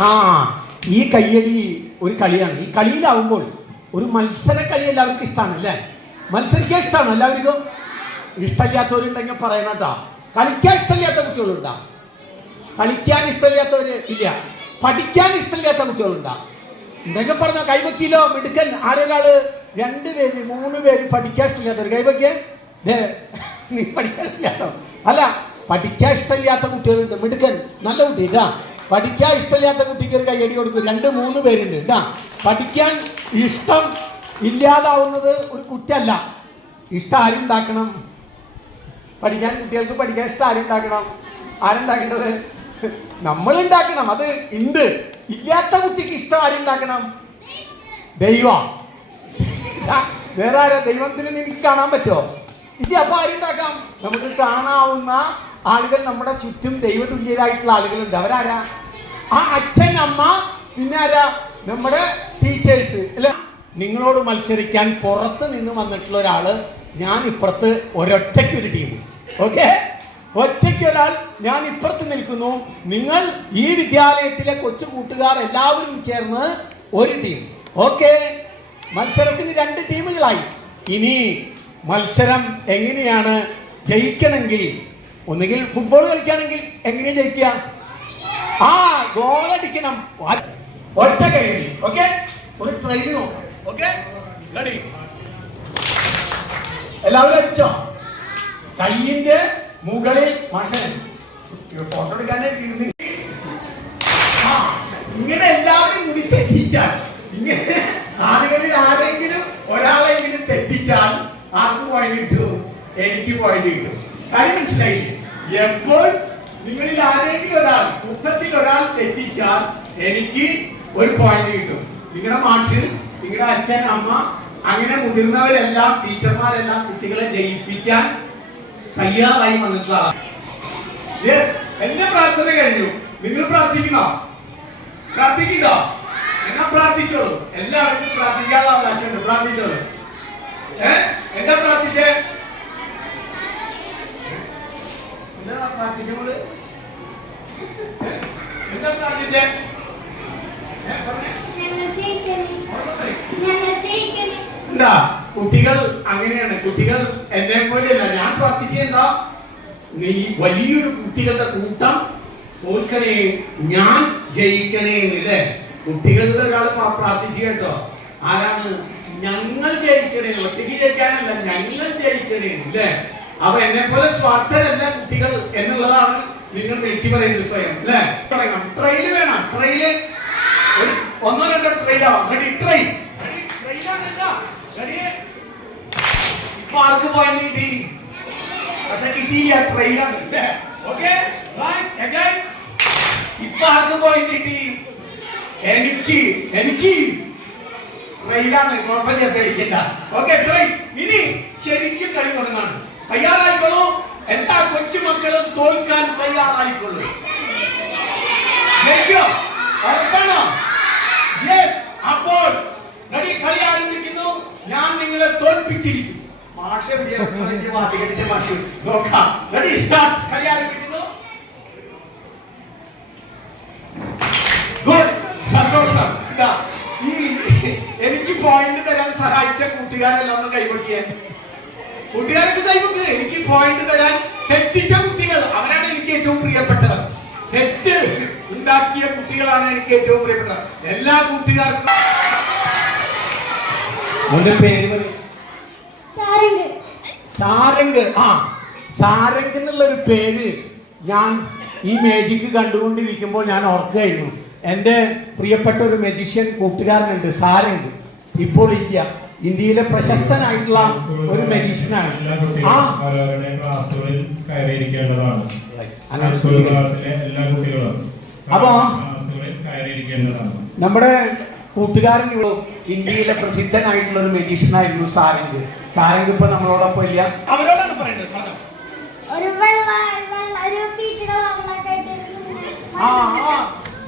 ആ ഈ കയ്യടി ഒരു കളിയാണ്. ഈ കളിയിലാവുമ്പോൾ ഒരു മത്സര കളി എല്ലാവർക്കും ഇഷ്ടമാണ് അല്ലേ മത്സരിക്കാൻ ഇഷ്ടമാണ് എല്ലാവർക്കും? ഇഷ്ടമില്ലാത്തവരുണ്ടെങ്കിൽ പറയണം കേട്ടോ. കളിക്കാൻ ഇഷ്ടമില്ലാത്ത കുട്ടികളുണ്ടോ? കളിക്കാൻ ഇഷ്ടമില്ലാത്തവര് ഇല്ല. പഠിക്കാൻ ഇഷ്ടമില്ലാത്ത കുട്ടികളുണ്ടാ? എന്തൊക്കെ പറഞ്ഞ കൈവക്കിലോ മിടുക്കൻ ആരൊരാൾ രണ്ട് പേര് മൂന്ന് പേര് പഠിക്കാൻ ഇഷ്ടമില്ലാത്തവർ കൈവക്കിയ ദേ, നീ പഠിക്കാൻ ഇല്ലാത്തോ അല്ല പഠിക്കാൻ ഇഷ്ടമില്ലാത്ത കുട്ടികളുണ്ട്. മിടുക്കൻ നല്ല കുട്ടി കേട്ടാ പഠിക്കാൻ ഇഷ്ടമില്ലാത്ത കുട്ടിക്ക് ഒരു കൈയടി കൊടുക്കും. രണ്ട് മൂന്ന് പേരുണ്ട് കേട്ടാ പഠിക്കാൻ ഇഷ്ടം ഇല്ലാതാവുന്നത് ഒരു കുറ്റല്ല. ഇഷ്ടം ആരുണ്ടാക്കണം പഠിക്കാൻ കുട്ടികൾക്ക് പഠിക്കാൻ ഇഷ്ടം ആരുണ്ടാക്കണം ആരുണ്ടാക്കേണ്ടത്? നമ്മൾ ഉണ്ടാക്കണം അത് ഉണ്ട് ഇല്ലാത്ത കുട്ടിക്ക് ഇഷ്ടം ആരുണ്ടാക്കണം? ദൈവം. വേറെ ആരാ? ദൈവത്തിന് നിനക്ക് കാണാൻ പറ്റുമോ ഇത് അപ്പൊ ആരുണ്ടാക്കാം? നമുക്ക് കാണാവുന്ന ആളുകൾ നമ്മുടെ ചുറ്റും ദൈവതുല്യരായിട്ടുള്ള ആളുകളുണ്ട്. അവരാരാ? ആ അച്ഛൻ അമ്മ പിന്നെ ആരാ? നമ്മുടെ ടീച്ചേഴ്സ്. അല്ലെ? നിങ്ങളോട് മത്സരിക്കാൻ പുറത്ത് നിന്ന് വന്നിട്ടുള്ള ഒരാൾ ഞാൻ ഇപ്പുറത്ത് ഒരൊറ്റയ്ക്ക് ഒരു ടീം ഓക്കെ ഒറ്റയ്ക്ക് ഒരാൾ ഞാൻ ഇപ്പുറത്ത് നിൽക്കുന്നു. നിങ്ങൾ ഈ വിദ്യാലയത്തിലെ കൊച്ചു കൂട്ടുകാർ എല്ലാവരും ചേർന്ന് ഒരു ടീം ഓക്കെ മത്സരത്തിന് രണ്ട് ടീമുകളായി ഇനി മത്സരം എങ്ങനെയാണ് ജയിക്കണമെങ്കിൽ ഒന്നുകിൽ ഫുട്ബോൾ കളിക്കുകയാണെങ്കിൽ എങ്ങനെ ജയിക്കുക? ആ ഗോൾ അടിക്കണം. ഒറ്റ കഴിഞ്ഞു ഓക്കെ ഒരു ട്രെയിൻ റെഡി എല്ലാവരും അടിച്ചോ? കയ്യിന്റെ മുകളിൽ മഷൻ ഫോട്ടോ എടുക്കാനായിട്ട് ഇങ്ങനെ എല്ലാവരും കൂടി തെറ്റിച്ചാൽ ഇങ്ങനെ ആളുകളിൽ ആരെങ്കിലും ഒരാളെങ്കിലും തെറ്റിച്ചാൽ ആർക്ക് പോയിന്റ് കിട്ടും? എനിക്ക് പോയിന്റ് കിട്ടും. കാര്യം മനസ്സിലായില്ലേ എപ്പോൾ നിങ്ങളിൽ ആരെങ്കിലും ഒരാൾ കൂട്ടത്തിൽ ഒരാൾ തെറ്റിച്ചാൽ എനിക്ക് ഒരു പോയിന്റ് കിട്ടും. നിങ്ങളുടെ മാഷിൽ നിങ്ങളുടെ അച്ഛൻ അമ്മ അങ്ങനെ മുതിർന്നവരെല്ലാം ടീച്ചർമാരെല്ലാം കുട്ടികളെ ജയിപ്പിക്കാൻ തയ്യാറായി വന്നിട്ടുള്ള എന്റെ പ്രാർത്ഥന കഴിഞ്ഞു. നിങ്ങൾ പ്രാർത്ഥിക്കണോ പ്രാർത്ഥിക്കണ്ടോ എന്നാ പ്രാർത്ഥിച്ചോളൂ. എല്ലാവർക്കും പ്രാർത്ഥിക്കാനുള്ള അവകാശമുണ്ട്. പ്രാർത്ഥിച്ചോളൂ. ഏ? എന്താ പ്രാർത്ഥിച്ചേ? എന്താ പ്രാർത്ഥിക്കുന്നത്? എന്താ പ്രാർത്ഥിച്ചേ? കുട്ടികൾ അങ്ങനെയാണ്. കുട്ടികൾ എന്നെ പോലെയല്ല. ഞാൻ പ്രാർത്ഥിച്ചെന്താ നീ വലിയൊരു കുട്ടികളുടെ കൂട്ടം തോൽക്കണേ. ഞാൻ ജയിക്കണേ അല്ലേ കുട്ടികളുടെ ഒരാൾ പ്രാർത്ഥിച്ചു കേട്ടോ. ആരാണ്? ഞങ്ങൾ ജയിക്കണേ. ഒറ്റയ്ക്ക് ജയിക്കാനല്ല. ഞങ്ങൾ ജയിക്കണേ അല്ലേ? അപ്പൊ എന്നെ പോലെ സ്വാർത്ഥരല്ല കുട്ടികൾ എന്നുള്ളതാണ് നിങ്ങൾ വിളിച്ചു പറയുന്നത് സ്വയം അല്ലേ? തുടങ്ങാം. ട്രെയിൽ വേണം. ട്രെയിൽ ഒന്നോ രണ്ടോ ട്രെയിൻ റെഡി ഇപ്പൊ ആർക്ക് പോയിന്റ് കിട്ടി പക്ഷെ കിട്ടിയില്ല. ട്രെയിനാണ് ഓക്കെ ഇപ്പൊ ആർക്ക് പോയിന്റ് കിട്ടി എനിക്ക് എനിക്ക് ട്രെയിനാണ് കുഴപ്പമില്ല പേടിക്കണ്ട. ഓക്കെ ട്രെയിൻ ഇനി ശരിക്കും കളി തുടങ്ങാണ്. തയ്യാറായിക്കോളൂ. എല്ലാ കൊച്ചുമക്കളും തോൽക്കാൻ തയ്യാറായിക്കൊള്ളൂ അപ്പോൾ റെഡി കളി ആരംഭിക്കുന്നു. ഞാൻ നിങ്ങളെ തോൽപ്പിച്ചിരിക്കും മാഷ വിജയ മാഷ് നോക്കാം. റെഡി സ്റ്റാർട്ട് കളി ആരംഭിക്കുന്നു. സന്തോഷം. ഈ എനിക്ക് പോയിന്റ് തരാൻ സഹായിച്ച കൂട്ടുകാരെല്ലാം ഒന്ന് കൈകൊട്ടിയേ കൂട്ടുകാർക്ക് കൈകൊട്ട് എനിക്ക് പോയിന്റ് തരാൻ തെറ്റിച്ച കുട്ടികൾ അവരാണ് എനിക്ക് ഏറ്റവും പ്രിയപ്പെട്ടത്. തെറ്റ് ഉണ്ടാക്കിയ കുട്ടികളാണ് എനിക്ക് ഏറ്റവും പ്രിയപ്പെട്ടത്. എല്ലാ കൂട്ടുകാർക്കും പേര് പറയും. സാരംഗ്. ആ സാരംഗ് എന്നുള്ള ഒരു പേര് ഞാൻ ഈ മേജിക്ക് കണ്ടുകൊണ്ടിരിക്കുമ്പോൾ ഞാൻ ഓർക്കുകയായിരുന്നു. എന്റെ പ്രിയപ്പെട്ട ഒരു മെജിഷ്യൻ കൂട്ടുകാരനുണ്ട് സാരംഗ്. ഇപ്പോൾ ഇല്ല. ഇന്ത്യയിലെ പ്രശസ്തനായിട്ടുള്ള ഒരു മെജീഷ്യനാണ് ആ. ക്ലാസ്സുകളിൽ കയറിയിരിക്കേണ്ടതാണ്. എല്ലാ കുട്ടികളും അപ്പോ? നമ്മുടെ കൂട്ടുകാരൻ ഇവിടെ ഇന്ത്യയിലെ പ്രസിദ്ധനായിട്ടുള്ള ഒരു മെജീഷ്യനായിരുന്നു സാരംഗ്. സാരംഗ് ഇപ്പൊ നമ്മളോടൊപ്പം ഇല്ല. അവരോടാണ് പറയുന്നത്. പറഞ്ഞോ. ഒരു വെള്ള വെള്ള ഒരു പീച്ച് ആ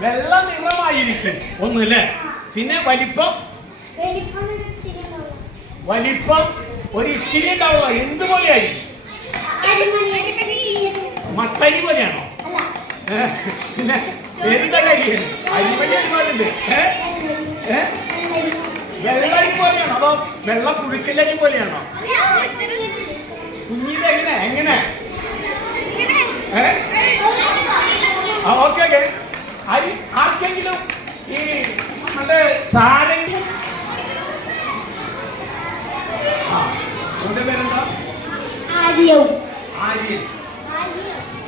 വെള്ള നിറമായിരിക്കും. ഒന്നല്ലേ? പിന്നെ വലിപ്പം. വലിപ്പം ഒരു ഇത്തിരി ഉണ്ടാവുക. എന്തുപോലെയായിരിക്കും അരിമണിയുടെ വലിയ മട്ടരി പോലെയാണോ? പിന്നെ എന്താ കാര്യം? അരിമണി ഒരുപാടുണ്ട്. വെള്ളരി പോലെയാണോ? അതോ വെള്ള പുഴുക്കലരി പോലെയാണോ? കുഞ്ഞിത് എങ്ങനെ? എങ്ങനെ? Okay okay. ആർക്കെങ്കിലും ഈ നമ്മുടെ സാരെങ്കിലും ആ. നിന്റെ പേരെന്താ ആര്യവും ആര്യൻ.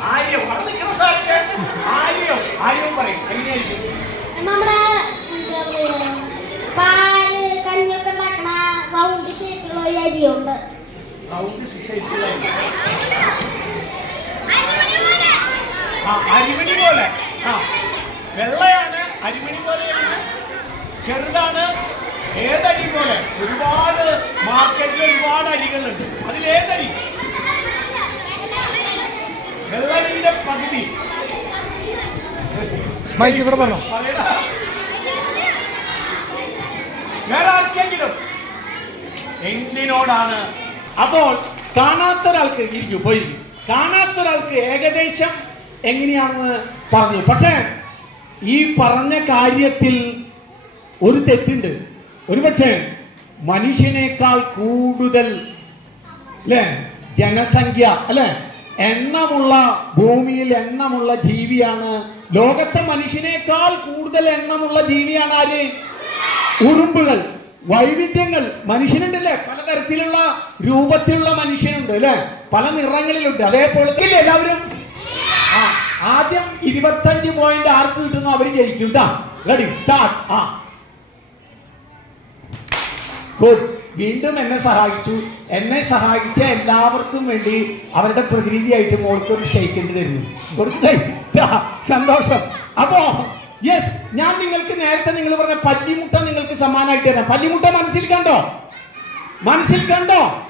ആര്യം. അവിടെ നിൽക്കണ സാരൊക്കെ ആര്യം ആര്യം പറയും. എങ്ങനെയായിരിക്കും? നമ്മുടെ പാൽ കഞ്ഞിയൊക്കെ ഉണ്ടാക്കണ റൗണ്ട് ഷേപ്പിലുള്ള ഒരു അരിയുണ്ട് റൗണ്ട് ഷേപ്പിലുള്ള ആ അരിമണി പോലെ. ആ. വെള്ളയാണ് അരിമണി പോലെയാണ് ചെറുതാണ് ഏതരി പോലെ ഒരുപാട് മാർക്കറ്റിൽ ഒരുപാട് അരികളുണ്ട്. അതിലേതരി വെള്ളരിന്റെ പകുതി. മൈക്ക് ഇവിടെ പറഞ്ഞോ. വേറെ ആർക്കെങ്കിലും? എന്തിനോടാണ്? അപ്പോൾ കാണാത്ത ഒരാൾക്ക് ഇരിക്കും പോയി കാണാത്ത ഒരാൾക്ക് ഏകദേശം എങ്ങനെയാണെന്ന് പറഞ്ഞു. പക്ഷേ ഈ പറഞ്ഞ കാര്യത്തിൽ ഒരു തെറ്റുണ്ട്. ഒരുപക്ഷെ മനുഷ്യനേക്കാൾ കൂടുതൽ അല്ലേ ജനസംഖ്യ അല്ലെ? എണ്ണമുള്ള ഭൂമിയിൽ എണ്ണമുള്ള ജീവിയാണ്. ലോകത്തെ മനുഷ്യനേക്കാൾ കൂടുതൽ എണ്ണമുള്ള ജീവിയാണ് ആര്? ഉറുമ്പുകൾ വൈവിധ്യങ്ങൾ. മനുഷ്യനുണ്ടല്ലേ? പലതരത്തിലുള്ള രൂപത്തിലുള്ള മനുഷ്യനുണ്ട് അല്ലെ പല നിറങ്ങളിലുണ്ട്. അതേപോലെ എല്ലാവരും? ആദ്യം ഇരുപത്തഞ്ച് പോയിന്റ് ആർക്ക് കിട്ടുന്നു? അവർ ജയിക്കും കേട്ടോ റെഡി സ്റ്റാർട്ട് ആ. ഗുഡ് വീണ്ടും എന്നെ സഹായിച്ചു. എന്നെ സഹായിച്ച എല്ലാവർക്കും വേണ്ടി അവരുടെ പ്രതിനിധിയായിട്ട് മോൾക്ക് ഒരു ഷെയ്ക്കേണ്ടി തരുന്നു സന്തോഷം. അപ്പോ യെസ് ഞാൻ നിങ്ങൾക്ക് നേരത്തെ നിങ്ങൾ പറഞ്ഞ പല്ലിമുട്ട നിങ്ങൾക്ക് സമ്മാനമായിട്ട് തരാം. പല്ലിമുട്ട മനസ്സിൽ കണ്ടോ? മനസ്സിൽ കണ്ടോ?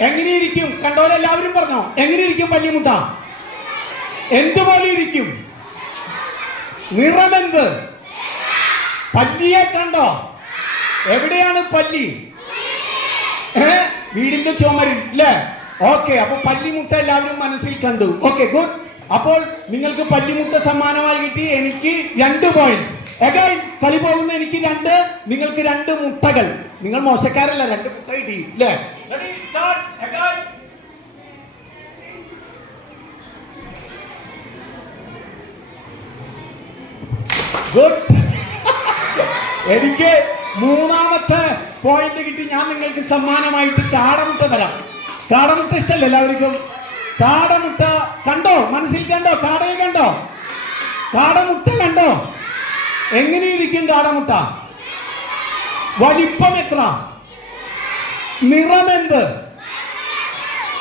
എങ്ങനെയിരിക്കും? കണ്ടോരെല്ലാവരും പറഞ്ഞോ? എങ്ങനെയിരിക്കും പല്ലിമുട്ട? എന്തുപോലെ ഇരിക്കും? നിറമെന്ത്? പല്ലിയെ കണ്ടോ? എവിടെയാണ് പല്ലി? വീടിന്റെ ചുമരിൽ അല്ലേ ഓക്കെ അപ്പൊ പല്ലിമുട്ട എല്ലാവരും മനസ്സിൽ കണ്ടു. Okay good. അപ്പോൾ നിങ്ങൾക്ക് പല്ലിമുട്ട സമ്മാനമായി കിട്ടി. എനിക്ക് രണ്ട് പോയിന്റ് എഗൈൻ കളി പോകുന്ന എനിക്ക് രണ്ട് നിങ്ങൾക്ക് രണ്ട് മുട്ടകൾ. നിങ്ങൾ മോശക്കാരല്ല രണ്ട് മുട്ട കിട്ടി അല്ലേ. ഗുഡ്. എനിക്ക് മൂന്നാമത്തെ പോയിന്റ് കിട്ടി. ഞാൻ നിങ്ങൾക്ക് സമ്മാനമായിട്ട് കാടമുട്ട തരാം. കാടമുട്ട ഇഷ്ടമല്ലേ എല്ലാവർക്കും? കാടമുട്ട കണ്ടോ? മനസ്സിൽ കണ്ടോ? കാടയിൽ കണ്ടോ? കാടമുട്ട കണ്ടോ? എങ്ങനെയിരിക്കും കാടമുട്ട? വലിപ്പം എത്ര? നിറമെന്ത്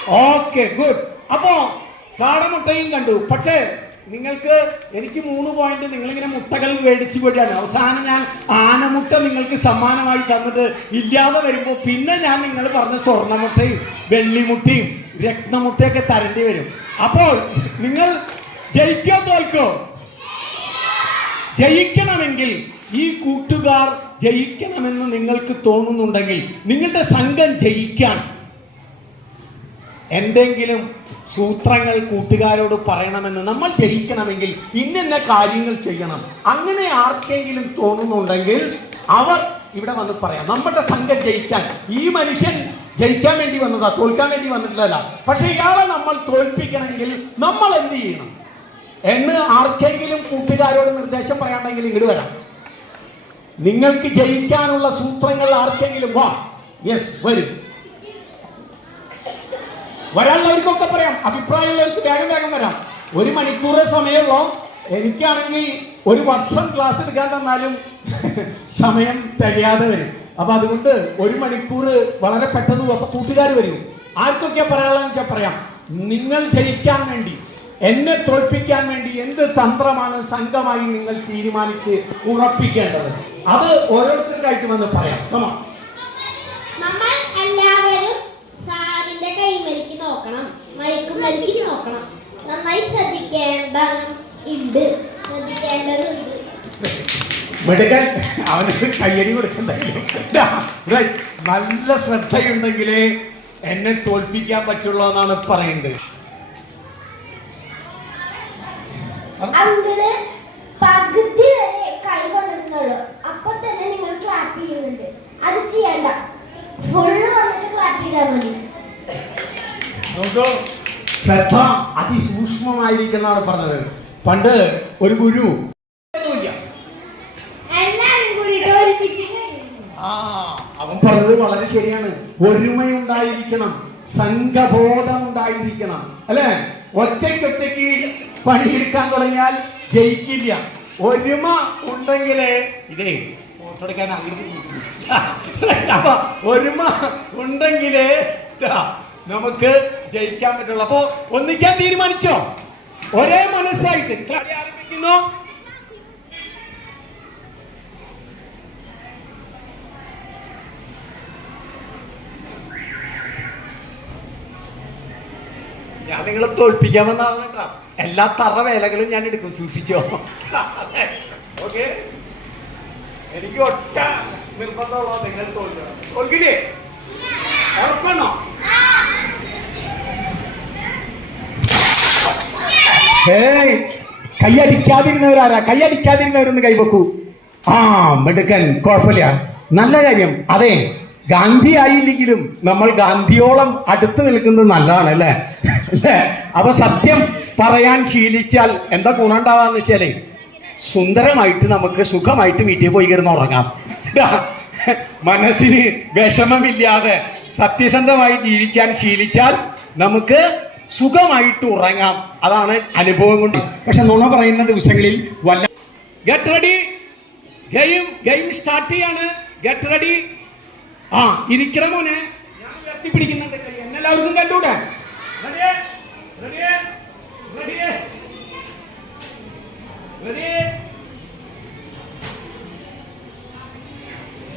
ഓക്കെ ഗുഡ് അപ്പോ കാടമുട്ടയും കണ്ടു. പക്ഷേ നിങ്ങൾക്ക് എനിക്ക് മൂന്ന് പോയിന്റ് നിങ്ങളിങ്ങനെ മുട്ടകൾ മേടിച്ചു പോയിട്ടാണ് അവസാനം ഞാൻ ആനമുട്ട നിങ്ങൾക്ക് സമ്മാനമായി തന്നിട്ട് ഇല്ലാതെ വരുമ്പോൾ പിന്നെ ഞാൻ നിങ്ങൾ പറഞ്ഞ സ്വർണമുട്ടയും വെള്ളിമുട്ടയും രക്തമുട്ടയൊക്കെ തരേണ്ടി വരും. അപ്പോൾ നിങ്ങൾ ജയിക്കോ തോൽക്കോ? ജയിക്കണമെങ്കിൽ ഈ കൂട്ടുകാർ ജയിക്കണമെന്ന് നിങ്ങൾക്ക് തോന്നുന്നുണ്ടെങ്കിൽ നിങ്ങളുടെ സംഘം ജയിക്കാൻ എന്തെങ്കിലും സൂത്രങ്ങൾ കൂട്ടുകാരോട് പറയണമെന്ന് നമ്മൾ ജയിക്കണമെങ്കിൽ ഇന്ന കാര്യങ്ങൾ ചെയ്യണം. അങ്ങനെ ആർക്കെങ്കിലും തോന്നുന്നുണ്ടെങ്കിൽ അവർ ഇവിടെ വന്ന് പറയാം. നമ്മുടെ സംഘം ജയിക്കാൻ. ഈ മനുഷ്യൻ ജയിക്കാൻ വേണ്ടി വന്നതാ തോൽക്കാൻ വേണ്ടി വന്നിട്ടില്ല പക്ഷെ ഇയാളെ നമ്മൾ തോൽപ്പിക്കണമെങ്കിൽ നമ്മൾ എന്ത് ചെയ്യണം? എന്ന് ആർക്കെങ്കിലും കൂട്ടുകാരോട് നിർദ്ദേശം പറയാണ്ടെങ്കിൽ ഇങ്ങോട്ട് വരാം. നിങ്ങൾക്ക് ജയിക്കാനുള്ള സൂത്രങ്ങൾ ആർക്കെങ്കിലും വാ യെസ് വരും. വരാനുള്ളവർക്കൊക്കെ പറയാം. അഭിപ്രായമുള്ളവർക്ക് വേഗം വേഗം വരാം. ഒരു മണിക്കൂറെ സമയമുള്ളോ. എനിക്കാണെങ്കിൽ ഒരു വർഷം ക്ലാസ് എടുക്കാൻ തന്നാലും സമയം തികയാതെ വരും. അപ്പൊ അതുകൊണ്ട് ഒരു മണിക്കൂർ വളരെ പെട്ടെന്ന്. അപ്പൊ കൂട്ടുകാർ വരും. ആർക്കൊക്കെ പറയാനുള്ളതെന്ന് വെച്ചാൽ പറയാം. നിങ്ങൾ ജയിക്കാൻ വേണ്ടി എന്നെ തോൽപ്പിക്കാൻ വേണ്ടി എന്ത് തന്ത്രമാണ് സംഘമായി നിങ്ങൾ തീരുമാനിച്ച് ഉറപ്പിക്കേണ്ടത്? അത് ഓരോരുത്തർക്കായിട്ട് വന്ന് പറയാം. നമ്മ കൈമലിക്ക് നോക്കണം. മയക്കുമലിക്ക് നോക്കണം. നന്നായി ശ്രദ്ധിക്കേണ്ട ഉണ്ട്. ശ്രദ്ധിക്കേണ്ടതുണ്ട്. മിടുക്കൻ അവന് കയ്യടി കൊടുക്കണ്ടായിരുന്നു നല്ല ശ്രദ്ധയുണ്ടെങ്കിലേ എന്നെ തോൽപ്പിക്കാൻ പറ്റുള്ളൂ എന്നാണ് പറയുന്നത്. അങ്കിൾ പകുതി വരെ കൈ കൊണ്ടിരുന്നുള്ളൂ അപ്പൊ തന്നെ നിങ്ങൾ ക്ലാപ്പ് ചെയ്യുന്നുണ്ട്. അത് ചെയ്യണ്ട. ഫുള്ള് വന്നിട്ട് ക്ലാപ്പ് ചെയ്താൽ മതി. നമുക്ക് ശ്രദ്ധ അതിസൂക്ഷ്മമായിരിക്കണമെന്നാണ് പറഞ്ഞത്. പണ്ട് ഒരു ഗുരു ആ അവൻ പറഞ്ഞത് വളരെ ശരിയാണ്. ഒരുമയുണ്ടായിരിക്കണം. സംഘബോധം ഉണ്ടായിരിക്കണം. അല്ലെ? ഒറ്റയ്ക്ക് പണിയെടുക്കാൻ തുടങ്ങിയാൽ ജയിക്കില്ല. ഒരുമ ഉണ്ടെങ്കിലേ ഇതേ ഫോട്ടോ എടുക്കാൻ അപ്പൊ ഒരുമ ഉണ്ടെങ്കിലേ നമുക്ക് ജയിക്കാൻ പറ്റുള്ളൂ. അപ്പോ ഒന്നിക്കാൻ തീരുമാനിച്ചോ? ഒരേ മനസ്സായിട്ട് കളി ആരംഭിക്കുന്നു. ഞാൻ നിങ്ങളെ തോൽപ്പിക്കാൻ വന്ന എല്ലാ തറ വേലകളും ഞാൻ എടുക്കും. സൂക്ഷിച്ചോ? ഓക്കെ. എനിക്ക് ഒറ്റ നിർബന്ധമുള്ള നിങ്ങൾ തോൽക്കണം തോൽക്കില്ലേ? ഉറപ്പാണോ ഹേയ് കൈയടിക്കാതിരുന്നവരാരാ? കൈവെക്കൂ. ആ മെടുക്കൻ കുഴപ്പമില്ല. നല്ല കാര്യം. അതെ ഗാന്ധി ആയില്ലെങ്കിലും നമ്മൾ ഗാന്ധിയോളം അടുത്ത് നിൽക്കുന്നത് നല്ലതാണ് അല്ലേ? അപ്പൊ സത്യം പറയാൻ ശീലിച്ചാൽ എന്താ ഗുണം ഉണ്ടാവാന്ന് വെച്ചാലേ സുന്ദരമായിട്ട് നമുക്ക് സുഖമായിട്ട് വീട്ടിൽ പോയി കിടന്ന് ഉറങ്ങാം. മനസ്സിന് വിഷമമില്ലാതെ സത്യസന്ധമായി ജീവിക്കാൻ ശീലിച്ചാൽ നമുക്ക് സുഖമായിട്ട് ഉറങ്ങാം. അതാണ് അനുഭവം കൊണ്ട്. പക്ഷെ നുണ പറയുന്ന ദിവസങ്ങളിൽ വല്ല get ready game game start ചെയ്യാണ്. ഗെറ്റ് റെഡി ആ ഇരിക്കണ മോനെ. ഞാൻ ഉയർത്തി പിടിക്കുന്നുണ്ട് കൈ. എന്നെല്ലാവർക്കും കണ്ടൂടെ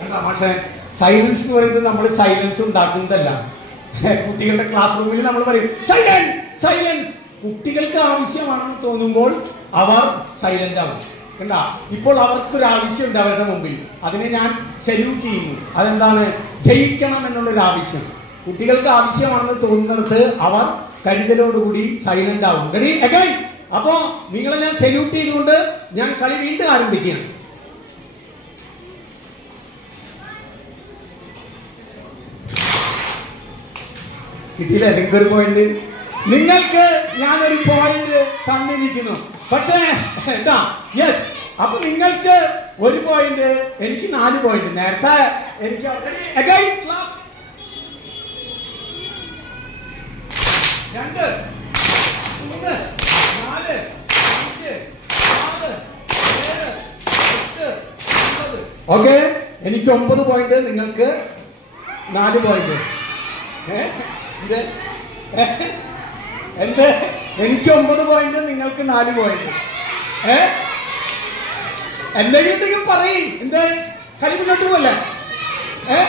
എന്താ പക്ഷേ സൈലൻസ് എന്ന് പറയുന്നത് നമ്മൾ സൈലൻസ് ഉണ്ടാക്കുന്നതല്ല. കുട്ടികളുടെ ക്ലാസ് റൂമിൽ നമ്മൾ പറയും സൈലൻസ് സൈലൻസ് കുട്ടികൾക്ക് ആവശ്യമാണെന്ന് തോന്നുമ്പോൾ അവർ സൈലന്റ് ആവും. കണ്ടാ? ഇപ്പോൾ അവർക്കൊരു ആവശ്യമുണ്ട് അവരുടെ മുമ്പിൽ. അതിനെ ഞാൻ സല്യൂട്ട് ചെയ്യുന്നു. അതെന്താണ്? ജയിക്കണം എന്നുള്ളൊരു ആവശ്യം. കുട്ടികൾക്ക് ആവശ്യമാണെന്ന് തോന്നുന്നിടത്ത് അവർ കരുതലോടുകൂടി സൈലന്റ് ആവും. റെഡി അഗൈൻ അപ്പോ നിങ്ങളെ ഞാൻ സല്യൂട്ട് ചെയ്തുകൊണ്ട് ഞാൻ കളി വീണ്ടും ആരംഭിക്കുകയാണ്. കിട്ടിയില്ല നിങ്ങൾക്കൊരു പോയിന്റ് നിങ്ങൾക്ക് ഞാനൊരു പോയിന്റ് തന്നിരിക്കുന്നു. പക്ഷേ എന്താ? യെസ് അപ്പൊ നിങ്ങൾക്ക് ഒരു പോയിന്റ് എനിക്ക് നാല് പോയിന്റ് നേരത്തെ എനിക്ക് ക്ലാസ് രണ്ട് മൂന്ന് നാല് അഞ്ച് ആറ് ഒമ്പത്. ഓക്കെ എനിക്ക് ഒമ്പത് പോയിന്റ് നിങ്ങൾക്ക് നാല് പോയിന്റ്? ഇത്? എന്ത്? എനിക്ക് ഒമ്പത് പോയിന്റ് നിങ്ങൾക്ക് നാല് പോയിന്റ് ഏ? എന്തെങ്കിലും ഉണ്ടെങ്കിൽ പറയും. എന്ത്? കളി മുന്നോട്ട് പോകല്ലേ ഏ?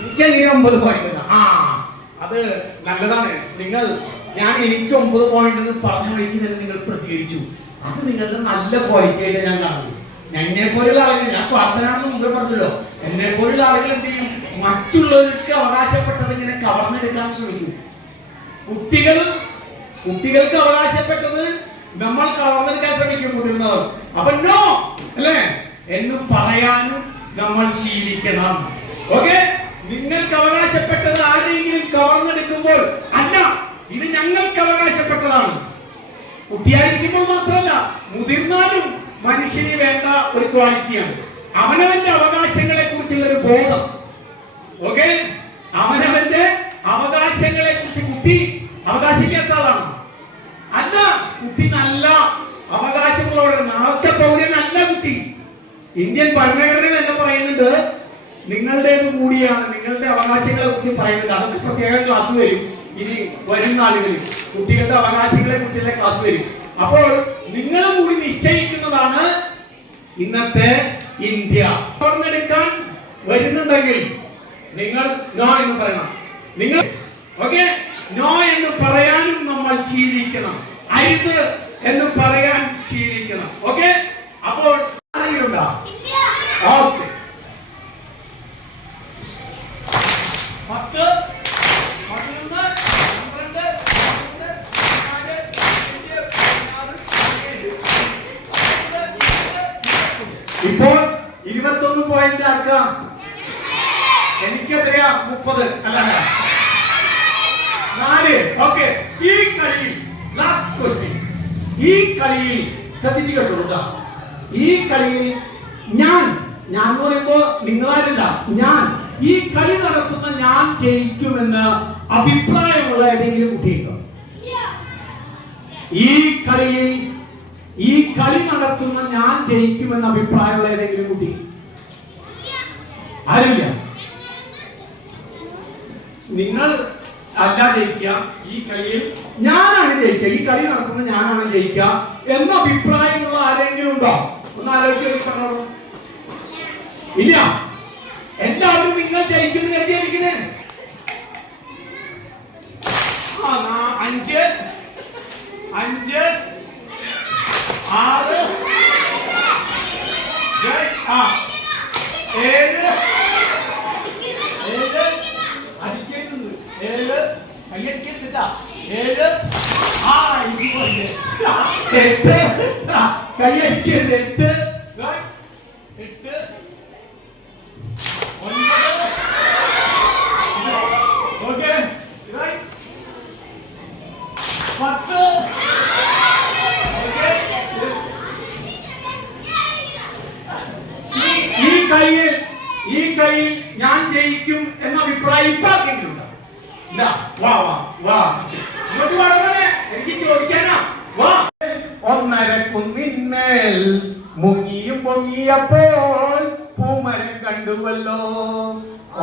എനിക്ക് എങ്ങനെ ഒമ്പത് പോയിന്റ് ആ അത് നല്ലതാണ്. നിങ്ങൾ ഞാൻ എനിക്ക് ഒമ്പത് പോയിന്റ് പറഞ്ഞു വഴിക്ക് തന്നെ നിങ്ങൾ പ്രതികരിച്ചു. അത് നിങ്ങളുടെ നല്ല ക്വാളിറ്റി ആയിട്ട് ഞാൻ കാണുന്നു. എന്നെ പോലുള്ള ആളുകൾ ഞാൻ സ്വാർത്ഥനാണെന്ന് മുമ്പ് പറഞ്ഞല്ലോ. എന്നെ പോലുള്ള ആളുകൾ എന്ത് ചെയ്യും? മറ്റുള്ളവർക്ക് അവകാശപ്പെട്ടത് ഇങ്ങനെ കവർന്നെടുക്കാൻ ശ്രമിക്കും. കുട്ടികൾ കുട്ടികൾക്ക് അവകാശപ്പെട്ടത് നമ്മൾ കവർന്നെടുക്കാൻ ശ്രമിക്കും മുതിർന്നവർ. അപ്പൊ നോ അല്ലേ? എന്ന് പറയാനും നമ്മൾ ശീലിക്കണം. ഓക്കെ നിങ്ങൾക്ക് അവകാശപ്പെട്ടത് ആരെങ്കിലും കവർന്നെടുക്കുമ്പോൾ അല്ല ഇത് ഞങ്ങൾക്ക് അവകാശപ്പെട്ടതാണ്. കുട്ടിയായിരിക്കുമ്പോൾ മാത്രമല്ല മുതിർന്നാലും മനുഷ്യന് വേണ്ട ഒരു ക്വാളിറ്റിയാണ് അവനവന്റെ അവകാശങ്ങളെ കുറിച്ചുള്ള ഒരു ബോധം. ഓക്കെ അവനവന്റെ അവകാശങ്ങളെ കുറിച്ച് കുട്ടി അവകാശിക്കാത്ത ആളാണ്. അല്ല കുട്ടി നല്ല അവകാശങ്ങളോട് നാളത്തെ പൗരനല്ല കുട്ടി. ഇന്ത്യൻ ഭരണഘടന തന്നെ പറയുന്നുണ്ട് നിങ്ങളുടേത് കൂടിയാണ് നിങ്ങളുടെ അവകാശങ്ങളെ കുറിച്ച് പറയുന്നുണ്ട്. അതൊക്കെ പ്രത്യേക ക്ലാസ് വരും. ഇനി വരും നാളുകളിൽ കുട്ടികളുടെ അവകാശങ്ങളെ കുറിച്ചുള്ള ക്ലാസ് വരും. അപ്പോൾ നിങ്ങളും കൂടി നിശ്ചയിക്കുന്നതാണ് ഇന്നത്തെ ഇന്ത്യ. തുറന്നെടുക്കാൻ വരുന്നുണ്ടെങ്കിൽ നിങ്ങൾ നോ എന്ന് പറയണം. നിങ്ങൾ ഓക്കെ നോ എന്ന് പറയാനും നമ്മൾ ജീവിക്കണം അരുത് എന്ന് പറയാൻ ശീലിക്കണം ഓക്കെ അപ്പോൾ ആരെങ്കിലുണ്ടോ ഓക്കെ പത്ത് പതിനൊന്ന് പന്ത്രണ്ട് പതിമൂന്ന് പതിനാല് പതിനഞ്ച് പതിനാറ് പതിനേഴ് പത്തൊമ്പത്, ഇരുപത്, ഇരുപത്തൊന്ന്. ഇപ്പോൾ ഇരുപത്തൊന്ന് പോയിന്റ് ആക്കാം എനിക്ക് എത്രയാ മുപ്പത് അല്ല അല്ല. നാല് ഓക്കെ ഈ കളിയിൽ ലാസ്റ്റ് ക്വസ്റ്റ്യൻ ഈ കളിയിൽ ശ്രദ്ധിച്ചു കേട്ടോ ഈ കളിയിൽ ഞാൻ ഞാൻ എന്ന് പറയുമ്പോ നിങ്ങളാരല്ല ഞാൻ ഈ കളി നടത്തുന്ന ഞാൻ ജയിക്കുമെന്ന് അഭിപ്രായമുള്ള ഏതെങ്കിലും കുട്ടിയുണ്ടോ? ഈ കളിയിൽ ഈ കളി നടത്തുന്ന ഞാൻ ജയിക്കുമെന്ന അഭിപ്രായമുള്ള ഏതെങ്കിലും കുട്ടി? ആരുമില്ല? നിങ്ങൾ അല്ല ജയിക്കുക ഈ കളിയിൽ ഞാനാണ് ജയിക്കുക ഈ കളി നടത്തുന്ന ഞാനാണ് ജയിക്കുക എന്ന അഭിപ്രായമുള്ള ആരെങ്കിലും ഉണ്ടോ? ഒന്ന് ആലോചിച്ച് പറഞ്ഞോളൂ. ഇല്ല. എല്ലാവരും നിങ്ങൾ ജയിക്കുന്നു കരുതിയായിരിക്കണേ അഞ്ച്. അഞ്ച്. ആറ്. ആ. ഏഴ്. ഏഴ്. അടിക്കുന്നുണ്ട് ഏഴ്. കൈയടിക്കുന്നില്ല ഏഴ്. ആ ഇത് എട്ട്. കൈയടിക്കരുത്. എട്ട് right? എട്ട് ഒൻപത് ഓക്കെ റൈറ്റ് പത്ത് ഓക്കെ ഈ- ഈ കളിയിൽ ഈ കളിയിൽ ഞാൻ ജയിക്കും എന്ന അഭിപ്രായം ഇപ്പാർക്കെങ്കിലുണ്ടോ ഇല്ല വാ വാ വാ ഇങ്ങോട്ട് വാ മോനെ. എനിക്ക് ചോദിക്കാനാ വാ ഒന്നര കുന്നിന്മേൽ മുങ്ങിയും പൊങ്ങിയപ്പോൾ പൂമരം കണ്ടുവല്ലോ.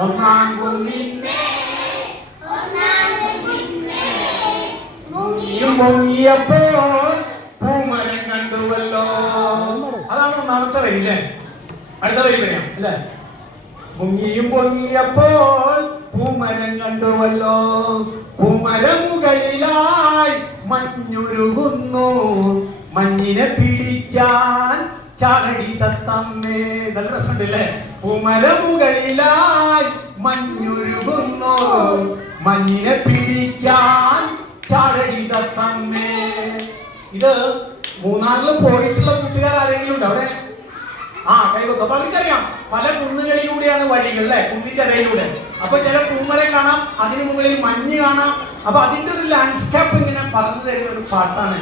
ഒന്നാം കുന്നിന്മേൽ പൊങ്ങിയും പൊങ്ങിയപ്പോൾ പൂമരം കണ്ടുവല്ലോ. അതാണ് ഒന്നാമത്തെ വരി അല്ലേ? അടുത്ത വരി പറയാം അല്ലേ? പൊങ്ങിയും പൊങ്ങിയപ്പോൾ പൂമരം കണ്ടുവല്ലോ. പൂമരം മുകളിലായി മഞ്ഞുരുകുന്നു. മഞ്ഞിനെ പിടിക്കാൻ ചാകടി തത്തമ്മേ. നല്ല രസമുണ്ട് അല്ലേ പൂമരം മുകളിലായി മഞ്ഞിനെ പിടിക്കാൻ ചാകടി തത്തമ്മേ. ഇത് മൂന്നാറിൽ പോയിട്ടുള്ള കൂട്ടുകാർ ആരെങ്കിലും ഉണ്ടോ അവിടെ? ആ കൈവക്കും അപ്പൊ അവർക്കറിയാം പല കുന്നുകളിലൂടെയാണ് വഴികൾ അല്ലെ? കുന്നിന്റെ ഇടയിലൂടെ. അപ്പൊ ചില പൂമരം കാണാം അതിന് മുകളിൽ മഞ്ഞ് കാണാം. അപ്പൊ അതിന്റെ ഒരു ലാൻഡ്സ്കേപ്പ് ഇങ്ങനെ പറഞ്ഞു തരുന്ന ഒരു പാട്ടാണ്.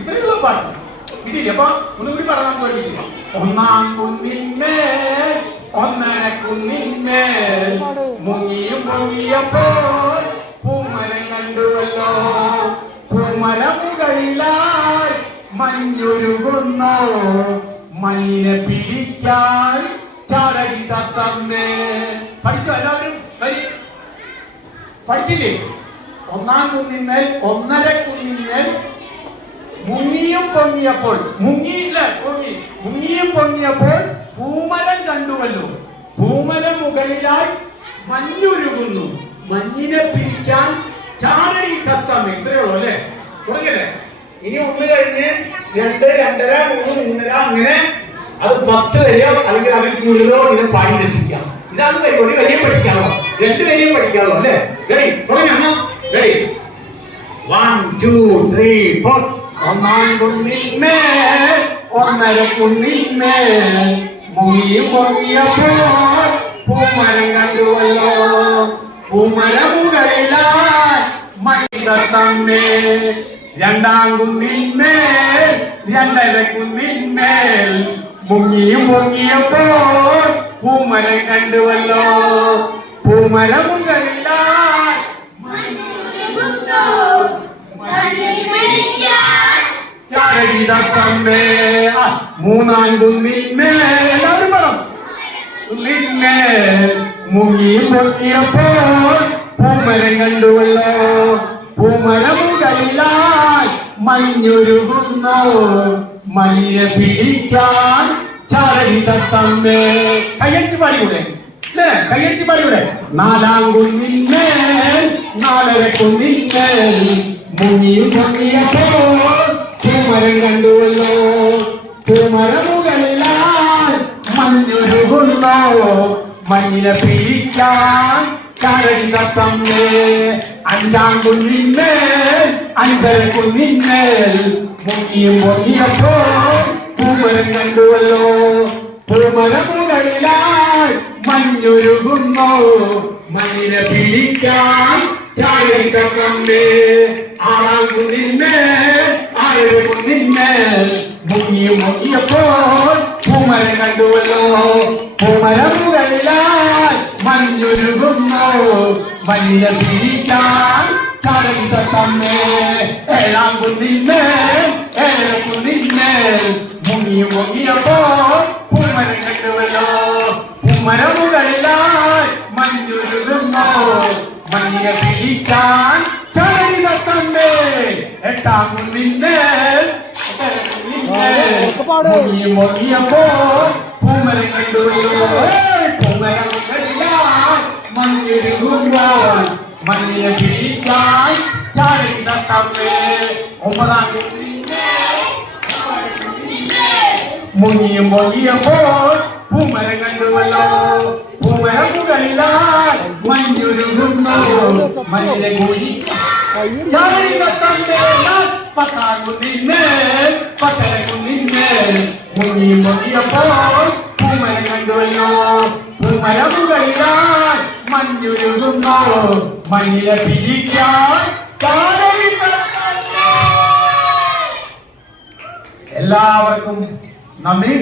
ഇത്രയുള്ള പാട്ട്. കിട്ടിയില്ലേ? അപ്പൊ ഒന്നുകൂടി പറയാൻ പഠിച്ചു ഒന്നാം കുന്നിന്മേൽ ഒന്നര കുന്നിന്മേൽ മുങ്ങിയും മുങ്ങിയപ്പോൾ പൂമരം കണ്ടുവല്ലോ. പൂമര മുകളിലായി മഞ്ഞൊരുകുന്നു. മഞ്ഞിനെ പിടിക്കാൻ ചാരടി തത്തമ്മേ. പഠിച്ചു എല്ലാവരും? വരി. പഠിച്ചില്ലേ? ഒന്നാം കുന്നിന്മേൽ ഒന്നര കുന്നിന്മേൽ മുങ്ങിയും പൊങ്ങിയപ്പോൾ മുങ്ങിയില്ല പൊങ്ങി. മുങ്ങിയും പൊങ്ങിയപ്പോൾ പൂമരം കണ്ടുവല്ലോ. പൂമരം മുകളിലായി മഞ്ഞുരുകുന്നു. മഞ്ഞിനെ പിടിക്കാൻ ചാരണി തത്വം ഇത്രയേ അല്ലേ? തുടങ്ങല്ലേ? ഇനി ഒന്ന് കഴിഞ്ഞ് രണ്ട് രണ്ടര മൂന്ന് മൂന്നര അങ്ങനെ അത് പത്ത് വരെയോ അല്ലെങ്കിൽ അതിൽ കൂടുതലോ ഇങ്ങനെ പാടി രസിക്കാം. ഇതാണ് ഒരു വരിയെ പഠിക്കാമോ രണ്ട് വരിയെ പഠിക്കാമോ അല്ലേ? റെഡി അമ്മ. Ready one two three four ഒന്നാം കുന്നിന്മേൽ ഒന്നര കുന്നിന്മേൽ മുങ്ങിയും പൊങ്ങിയപ്പോൾ പൂമരം കണ്ടുവല്ലോ. പൂമര മുകളിലായി തമ്മേ രണ്ടാം കുന്നിന്മേൽ രണ്ടര കുന്നിന്മേൽ മുങ്ങി പൊങ്ങിയപ്പോൾ പൂമരം കണ്ടുവല്ലോ. പൂമര മുകളിലായി ചാരടിതത്തമ്മേ ആ, മൂന്നാം കുന്നിന്മേൽ എല്ലാവരും പറ കുന്നിന്മേൽ മുങ്ങി പൊങ്ങിയപ്പോൾ പൂമരം കണ്ടുവല്ലോ. പൂമര മുകളിലായി മഞ്ഞൊരുകുന്നു. മഞ്ഞിനെ പിടിക്കാൻ ചാരടിതത്തമ്മേ കയ്യടിച്ച് പാടിയൂടെ അല്ലേ കയ്യടിച്ച് പാടിയൂടെ നാലാം കുന്നിന്മേൽ നാലര കുന്നിന്മേൽ മുങ്ങിയും പൊങ്ങിയപ്പോൾ പൂമരം കണ്ടുവല്ലോ. പൂമര മുകളിലായി മഞ്ഞുരുകുന്നോ മഞ്ഞിനെ പിടിക്കാൻ ചരടി തത്തമ്മേ. അഞ്ചാം കുന്നിന്മേൽ അഞ്ചര കുന്നിന്മേൽ മുങ്ങിയും പൊങ്ങിയപ്പോ പൂമരം കണ്ടുവല്ലോ. പൂമരം മുകളിലായി മഞ്ഞുരുകുന്നോ മഞ്ഞിനെ പിടിക്കാൻ ചായ തത്തമ്മേ. ആറാം കുന്നിന്മേൽ ആറ് കുന്നിന്മേൽ മുങ്ങിയും മുങ്ങിയപ്പോൾ പൂമര കണ്ടുവല്ലോ. പൂമരം മുകളിലായി മഞ്ഞൊരുകുന്നു. മഞ്ഞ പിരിക്കാൻ ചടങ്ങിത തമ്മേ ഏഴാം കുന്നിന്മേൽ ഏഴ് കുന്നിന്മേൽ മുങ്ങിയും മുങ്ങിയപ്പോൾ പൂമരം കണ്ടുവല്ലോ. പൂമരം മുകളിലായി മഞ്ഞൊരുകുന്നു. മഞ്ഞിനെ പിടിക്കാൻ ചടങ്ങി തമ്മേ എട്ടാം കുന്നിന്മേൽ മുങ്ങിയപ്പോൾ പൂമരം കണ്ടുവല്ലോ പൂമരം മഞ്ഞിരുകുമ്പോൾ മഞ്ഞിനെ പിടിക്കാൻ ചാടി തമ്മേ ഒമ്പതാം മുങ്ങിയും മുങ്ങിയപ്പോൾ പൂമരം കണ്ടുവല്ലോ പൂമരം മുകളിലാൽ മഞ്ഞുരുകുന്നു. മഞ്ഞിനെ കൂടി. പത്താം കുന്നിന്മേൽ പത്തര കുന്നിന്മേൽ മുങ്ങിയും മുങ്ങിയപ്പോൾ പൂമരം കണ്ടുവല്ലോ പൂമരം മുകളിലാൽ മഞ്ഞുരുകുന്നു ചാടി തത്തമ്മേ. എല്ലാവർക്കും നന്ദി.